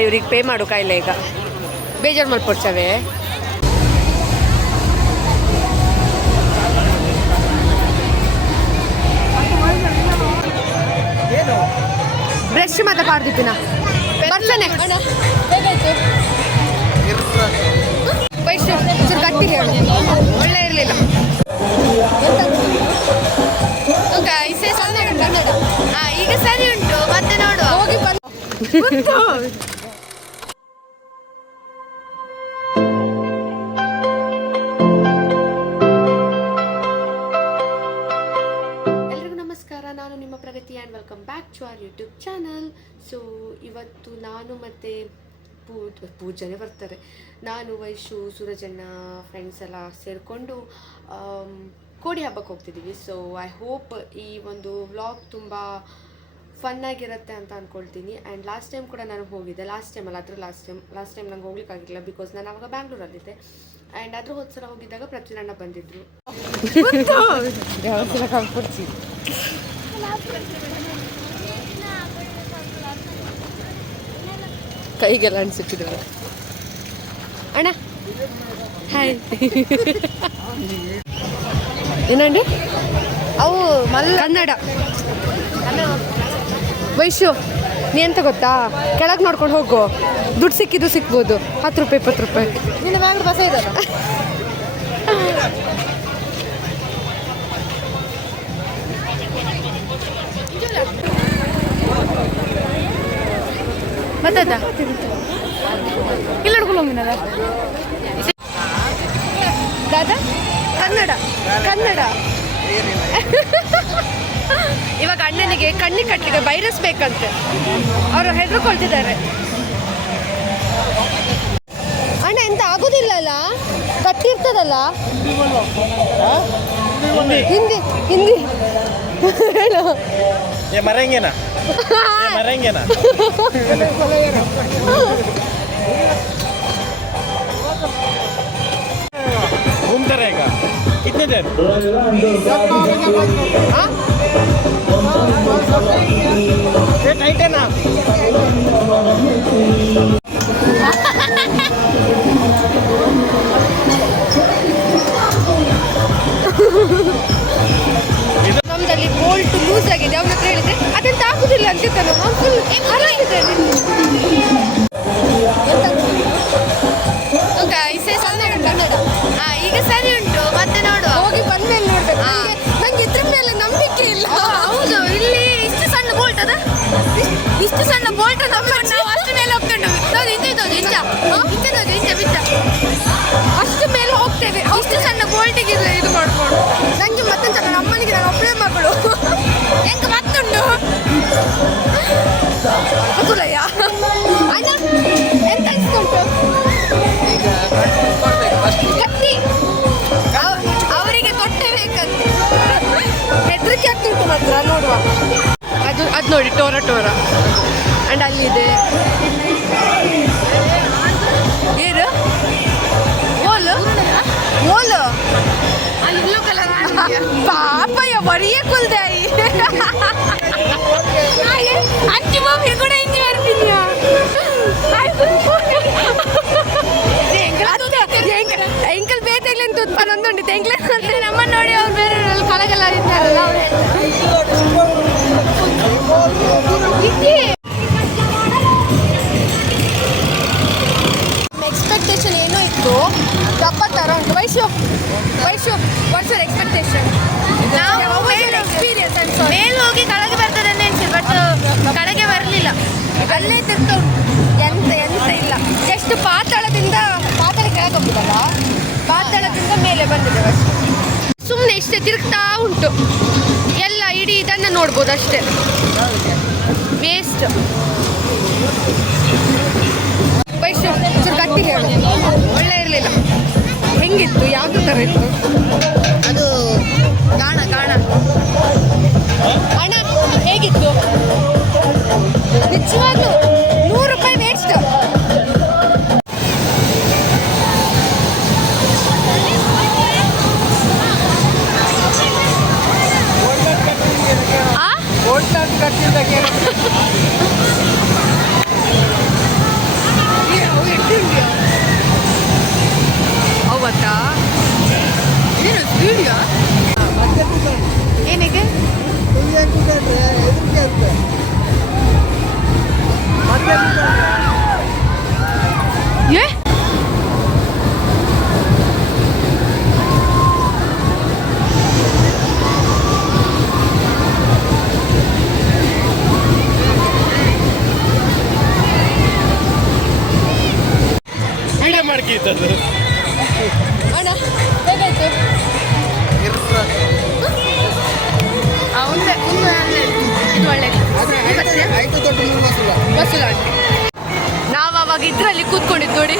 ಇವ್ರಿಗೆ ಪೇ ಮಾಡು ಕಾಯಿಲೆ ಈಗ ಬೇಜಾರು ಮಾಡ್ಕೊಡ್ಸವೆ. ಬ್ರಷ್ ಮಾತ್ರ ಪಾಡ್ದಿತ್ತಿನ ಬರ್ತಾನೆ ವೈಶು ಚೂರು ಗಟ್ಟಿ ಹೇಳು, ಒಳ್ಳೆ ಇರಲಿಲ್ಲ. ಕನ್ನಡ ಈಗ ಸರಿ ಉಂಟು, ಮತ್ತೆ ನೋಡು ಹೋಗಿ ಬಂದು. ಎಲ್ರಿಗೂ ನಮಸ್ಕಾರ, ನಾನು ನಿಮ್ಮ Pragati and welcome back to our YouTube channel. So ಇವತ್ತು ನಾನು ಮತ್ತು ಪೂಜನೆ ಬರ್ತಾರೆ, ನಾನು ವೈಶು ಸೂರಜಣ್ಣ ಫ್ರೆಂಡ್ಸ್ ಎಲ್ಲ ಸೇರಿಕೊಂಡು ಕೋಡಿ ಹಬ್ಬಕ್ಕೆ ಹೋಗ್ತಿದ್ದೀವಿ. ಸೊ ಐ ಹೋಪ್ ಈ ಒಂದು ವ್ಲಾಗ್ ತುಂಬ ಫನ್ನಾಗಿರುತ್ತೆ ಅಂತ ಅಂದ್ಕೊಳ್ತೀನಿ. ಆ್ಯಂಡ್ ಲಾಸ್ಟ್ ಟೈಮ್ ಕೂಡ ನಾನು ಹೋಗಿದ್ದೆ, ಲಾಸ್ಟ್ ಟೈಮ್ ನಂಗೆ ಹೋಗ್ಲಿಕ್ಕಾಗಿಲ್ಲ ಬಿಕಾಸ್ ನಾನು ಅವಾಗ ಬ್ಯಾಂಗ್ಳೂರಲ್ಲಿದ್ದೆ. ಆ್ಯಂಡ್ ಅದ್ರ ಹೋದ್ಸಲ ಹೋಗಿದ್ದಾಗ ಪ್ರತಿನಣ್ಣ ಬಂದಿದ್ರು. ಕೈಗೆಲ್ಲ ಅನ್ಸಿಟ್ಟಿದ್ದಾರೆ ಅಣ್ಣ. ಹಾಯ್. ಏನಂడి ಅವು ಕನ್ನಡ. ವೈಶು ನೀ ಎಂತ ಗೊತ್ತಾ, ಕೆಳಗೆ ನೋಡ್ಕೊಂಡು ಹೋಗು, ದುಡ್ಡು ಸಿಕ್ಬೋದು, 10 ರೂಪಾಯಿ 20 ರೂಪಾಯಿ. ನಿನ್ನ ಬ್ಯಾಂಕ್ ಬಸ ಇದಲ್ಲ. ಮತ್ತದ ಇಲ್ಲ ಹಿಡ್ಕೊಳ್ಳೋಂಗಿನದ ದಾದಾ ಕನ್ನಡ. ಇವಾಗ ಅಣ್ಣನಿಗೆ ಕಣ್ಣಿಗೆ ಕಟ್ಟಲಿಕ್ಕೆ ವೈರಸ್ ಬೇಕಂತೆ, ಅವರು ಹೆದರ್ಕೊಳ್ತಿದ್ದಾರೆ. ಅಣ್ಣ ಎಂತ ಆಗೋದಿಲ್ಲ ಅಲ್ಲ, ಗಟ್ಟಿ ಇರ್ತದಲ್ಲ. ಹಿಂದಿ ಹೇಳು. घूमते रहेगा कितने देर? ये टाइट है ना. ನಮ್ಮದಲ್ಲಿ ಬೋಲ್ಟ್ ಲೂಸ್ ಆಗಿದೆ, ಅವನ ಹತ್ರ ಹೇಳಿದ್ರೆ ಅದೆಂತ ಆಗುದಿಲ್ಲ ಅಂತಿದ್ದಾನೆ. ಫುಲ್ ಆರಾಮಿದ್ದಾನೆ. ಕನ್ನಡ ಈಗ ಸರಿ ಉಂಟು, ಮತ್ತೆ ನೋಡು ಹೋಗಿ ಬಂದ್ಮೇಲೆ ನೋಡ್ಬೇಕು. ನಂಗೆ ಇದ್ರ ಮೇಲೆ ನಂಬಿಕೆ ಇಲ್ಲ. ಹೌದು, ಇಲ್ಲಿ ಇಷ್ಟು ಸಣ್ಣ ಬೋಲ್ಟ್ ಅದ, ಇಷ್ಟು ಸಣ್ಣ ಬೋಲ್ಟ್ ನಾವು ಅಷ್ಟು ಮೇಲೆ ಹೋಗ್ಕೊಂಡು ಅಷ್ಟು ಮೇಲೆ ಹೋಗ್ತೇವೆ. ಇಷ್ಟು ಸಣ್ಣ ಬೋಲ್ಟಿಗೆ ಇದು ಮಾಡ್ಕೊಂಡು ನಂಗೆ ಮತ್ತೊಂದು ಸಣ್ಣ ಅಮ್ಮನಿಗೆ ನಾನು ಒಬ್ಬಳೇ ಮಗಳು ಹೆಂಗೆ ಮತ್ತುಂಡು ಕುಲಯ್ಯ ಅಣ್ಣ ಎಂತ ಇಸ್ಕೊಂಡು ಅವರಿಗೆ ತೊಟ್ಟೆ ಬೇಕಂತ ಹೆದರಿಕೆ ಆಗ್ತಿತ್ತು ಮಾತ್ರ. ನೋಡುವ ಅದು ನೋಡಿ ಟೋರ ಅಂಡ್ ಅಲ್ಲಿದೆ ಏನು ಓಲು ಎಲ್ಲೋ ಕಲರ್ ಪಾಪಯ್ಯ ಬರಿಯ ಕುಲ್ದಾಯಿ ಅಜ್ಜಿ ಮಮ್ಮಿ ಕೂಡ ಹಿಂಗೆ ಮಾಡ್ತೀನಿ. ಎಂಕಲ್ ಬೇತಾಗ್ಲಿ ಅಂತ ಉತ್ಪನ್ನ ಒಂದುಂಡಿತ್ತು ಎಂಕ್ಲೆ ನಮ್ಮ ನೋಡಿ ಅವ್ರು ಬೇರೆ ಕಲಗೆಲ್ಲ ಇದ್ದಾರಲ್ಲ ಎಕ್ಸ್ಪೆಕ್ಟೇಷನ್ ಏನೋ ಇತ್ತು, ದಪ್ಪ ಥರ ಉಂಟು. Vaishu what's your expectation? Experience ಮೇಲೆ ಹೋಗಿ ಕೆಳಗೆ ಬರ್ತದೆ ಅಂತ ಅನ್ಸಿದ್ದು, ಬಟ್ ಕೆಳಗೆ ಬರಲಿಲ್ಲ. ಅಲ್ಲೇ ತಿರ್ತು ಎಂತ ಇಲ್ಲ, ಜಸ್ಟ್ ಪಾತಾಳದಿಂದ ಕೆಳಗೆ ಹೋಗುದಲ್ಲ, ಪಾತಾಳದಿಂದ ಮೇಲೆ ಬಂದಿದೆ ಅಷ್ಟೇ. ಸುಮ್ಮನೆ ಇಷ್ಟೇ ತಿರುಗ್ತಾ ಉಂಟು, ಎಲ್ಲ ಇಡೀ ಇದನ್ನು ನೋಡ್ಬೋದು ಅಷ್ಟೇ, ವೇಸ್ಟ್. ವೈಶು ಚೂರು ಗಟ್ಟಿ ಹೇಳು, ಒಳ್ಳೆ ಇರಲಿಲ್ಲ. ಹೆಂಗಿತ್ತು, ಯಾವ್ದು ಥರ ಇತ್ತು ಅದು? ಗಾಣ ಅಣ್ಣ ಹೇಗಿತ್ತು? ನಿಜವಾಗ್ಲೂ 100 ರೂಪಾಯಿ ವೇಸ್ಟ್. ಏ ವಿಡಿಯೋ ಮಾಡ್ಕಿರ್ತದ್ದು ಅಣ್ಣ ಹೇಗಾಯ್ತು ಇದು ಒಳ್ಳೆ ವಸೂಲ ನಾವು ಅವಾಗ ಇದ್ರಲ್ಲಿ ಕೂತ್ಕೊಂಡಿದ್ದು ನೋಡಿ.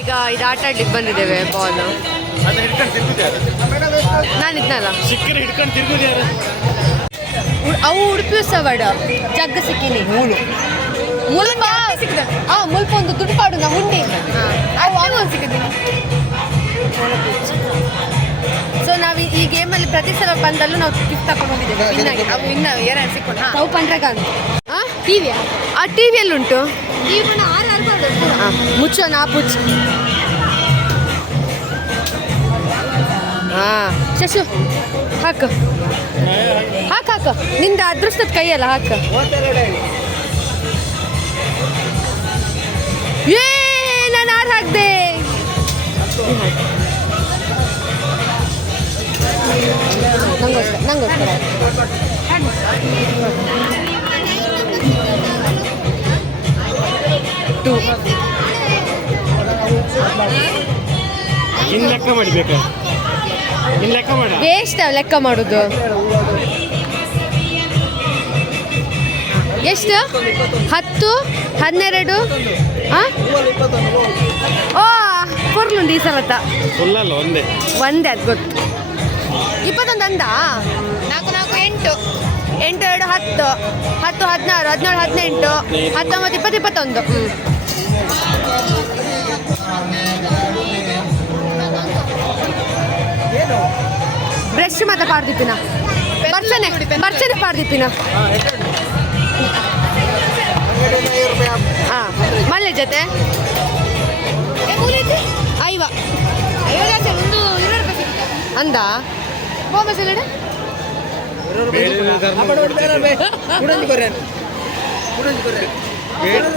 ಈಗ ಇದು ಆಟ ಆಡ್ಲಿಕ್ಕೆ ಬಂದಿದ್ದೇವೆ ಬಾಲ್. ಅದನ್ನ ಹಿಡ್ಕೊಂಡು ತಿರುಗುದ್ಯಾರ ನಾನು ಇದ್ನಲ್ಲ ಸಿಕ್ಕರೆ ಹಿಡ್ಕೊಂಡು ತಿರುಗುದ್ಯಾರ ಅವು ಉಡುಪಿ ಉತ್ಸವಡ ಜಗ್ಗ ಸಿಕ್ಕಿನಿ ಮೂಳು ಮುಲ್ಪ ಮುಲ್ಪ ಒಂದು ದುಡ್ಡು ಪಾಡು ನಾವು ಉಂಡೆ ಅವು ಸಿಕ್ಕಿದ್ದೀನಿ. ಸೊ ನಾವು ಈ ಗೇಮಲ್ಲಿ ಪ್ರತಿ ಸಲ ಬಂದಲ್ಲೂ ನಾವು ಗಿಫ್ಟ್ ತಗೊಂಡು ಹೋಗಿದ್ದೇವೆ. ಅವು ಇನ್ನ ಎರಡು ಸಿಕ್ಕೊಂಡು ನಾವು ಪಂಡ್ರಗಾಂತ ಟಿವಿ ಆ ಟಿವಿಯಲ್ಲಿ ಉಂಟು. ಮುಚ್ಚೋ ನಾ ಪುಚ್ಚ ಹಾಂ ಶಶು ಹಾಕು ಹಾಕು ಹಾಕು ನಿಂದ ಅದೃಷ್ಟದ ಕೈಯಲ್ಲ ಹಾಕು. ಏ ನಾನು ಆರು ಹಾಕ್ದೆ. ನಂಗೋಸ್ಕರ ಟೂ ಇನ್ನು ಲೆಕ್ಕ ಮಾಡಬೇಕಾ ಇನ್ನು ಲೆಕ್ಕ ಮಾಡ ವೇಸ್ಟ್ ಲೆಕ್ಕ ಮಾಡೋದು. ಎಷ್ಟು 10 12 ಓ ಕೊರ್ಲುಂಡು ಈ ಸಲತ ಫುಲ್ಲಲ್ಲ ಒಂದೇ ಅದು ಗೊತ್ತು. 21 ಅಂದ 4 4 8 8 2 10 10 16 17 18 19 20 21. ಬ್ರಷ್ ಮಾತ್ರ ಪಾಡ್ದಿಪ್ಪಿನ ಬರ್ಚನೆ ಪಾಡ್ದಿಪ್ಪಿನ ಹಾಂ ಮಳೆ ಜೊತೆ ಐವ ಒಂದು 20 ರೂಪಾಯಿ ಅಂದ ಹೋಗಬೇಡ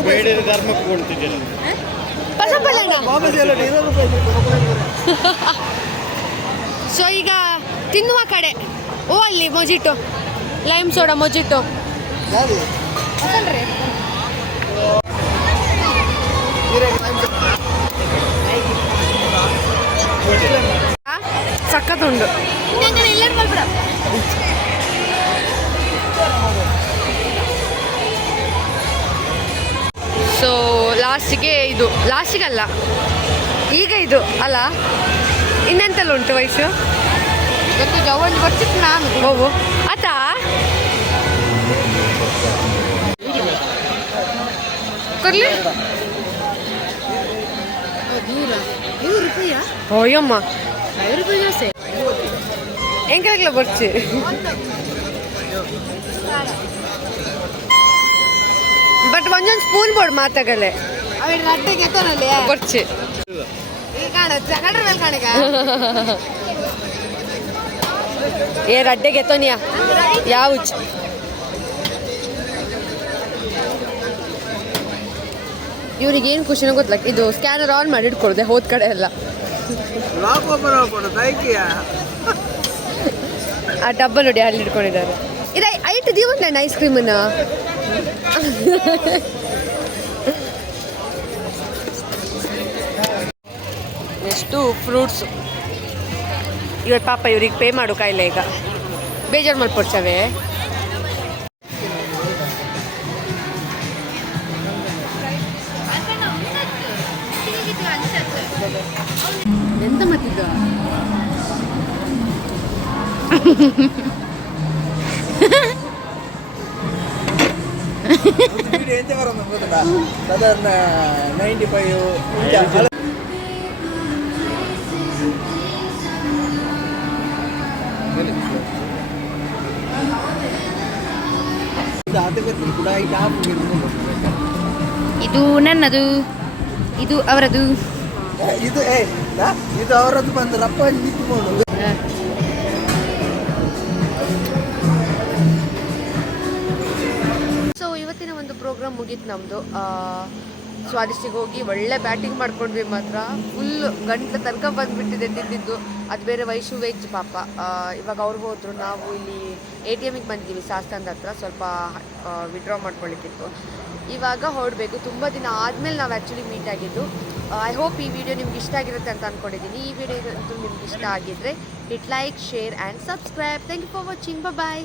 ಬೇಡ ಧರ್ಮಕ್ಕೆ ಕೊಡ್ತಿದ್ದೀರ ಸೊ ಈಗ ತಿನ್ನುವ ಕಡೆ ಓ ಅಲ್ಲಿ ಮೊಜಿಟೋ ಲೈಮ್ ಸೋಡಾ ಮೊಜಿಟೋ ಸಖತ್ತುಂಡು. ಸೊ ಲಾಸ್ಟಿಗೆ ಇದು ಲಾಸ್ಟಿಗಲ್ಲ ಈಗ ಇದು ಅಲ್ಲ ಇನ್ನೆಂತೆಲ್ಲ ಉಂಟು ವಯಸ್ಸು ಗೊತ್ತಿಲ್ಲ ಒಂದು ಬರ್ತಿತ್ತು ನಾನು ಹೋಗು ಆತಾ ಕೊಡ್ಲಿ ಓಯಮ್ಮ 5 ರೂಪಾಯಿ ಜಾಸ್ತಿ ಹೆಂಗೆಲ್ಲ ಬರ್ಚಿ ಬಟ್ ಒಂದೊಂದು ಸ್ಪೂನ್ ಬೋರ್ಡ್ ಮಾತಾಗಲೆ ಬರ್ಚಿ ಏ ರಡ್ಡೆಗೆ ಎತ್ತೋನಿಯಾ ಯಾವ ಇವ್ರಿಗೆ ಏನು ಖುಷಿನೋ ಗೊತ್ತಿಲ್ಲ. ಇದು ಸ್ಕ್ಯಾನರ್ ಆನ್ ಮಾಡಿ ಇಟ್ಕೊಳ್ದೆ ಹೋದ ಕಡೆ ಎಲ್ಲ ಆ ಡಬ್ಬ ನೋಡಿ ಅಲ್ಲಿ ಇಟ್ಕೊಂಡಿದ್ದಾರೆ. ಇದು ಐಟ್ ದೀವನ್ನ ಐಸ್ ಕ್ರೀಮನ್ನ ಎಷ್ಟು ಫ್ರೂಟ್ಸು ಇವತ್ತು ಪಾಪ ಇವ್ರಿಗೆ ಪೇ ಮಾಡು ಕಾಯಿಲೆ ಈಗ ಬೇಜಾರು ಮಾಡ್ಕೊಡ್ಸವೆ. ಎಂತ ಬರೋದು ಗೊತ್ತಾ ಸಾಧಾರಣ 95 ಇದು ನನ್ನದು, ಇದು ಅವರದು. ಇದು ಇದು ಅವರದ್ದು ಬಂದು ರಪ್ಪ ನಿಂತ್ಕೊಂಡು ಸೊ ಇವತ್ತಿನ ಒಂದು ಪ್ರೋಗ್ರಾಮ್ ಮುಗೀತು ನಮ್ಮದು. ಸ್ವಾದಿಷ್ಟಿಗೆ ಹೋಗಿ ಒಳ್ಳೆ ಬ್ಯಾಟಿಂಗ್ ಮಾಡ್ಕೊಂಡ್ವಿ ಮಾತ್ರ. ಫುಲ್ ಗಂಟೆ ತನಕ ಬಂದುಬಿಟ್ಟಿದೆ ತಿಂದಿದ್ದು. ಅದು ಬೇರೆ ವೈಶು ವೆಜ್ ಪಾಪ. ಇವಾಗ ಅವ್ರು ಹೋದರು, ನಾವು ಇಲ್ಲಿ ATMಗೆ ಬಂದಿದ್ದೀವಿ ಶಾಸ್ತಾನದ ಹತ್ರ, ಸ್ವಲ್ಪ ವಿಡ್ರಾ ಮಾಡ್ಕೊಳ್ಳಿಕ್ಕಿತ್ತು. ಇವಾಗ ಹೊರಡಬೇಕು. ತುಂಬ ದಿನ ಆದಮೇಲೆ ನಾವು ಆ್ಯಕ್ಚುಲಿ ಮೀಟ್ ಆಗಿದ್ದು. ಐ ಹೋಪ್ ಈ ವಿಡಿಯೋ ನಿಮ್ಗೆ ಇಷ್ಟ ಆಗಿರುತ್ತೆ ಅಂತ ಅಂದ್ಕೊಂಡಿದ್ದೀನಿ. ಈ ವಿಡಿಯೋ ನಿಮ್ಗೆ ಇಷ್ಟ ಆಗಿದ್ದರೆ hit like, share and subscribe. Thank you for watching. Bye.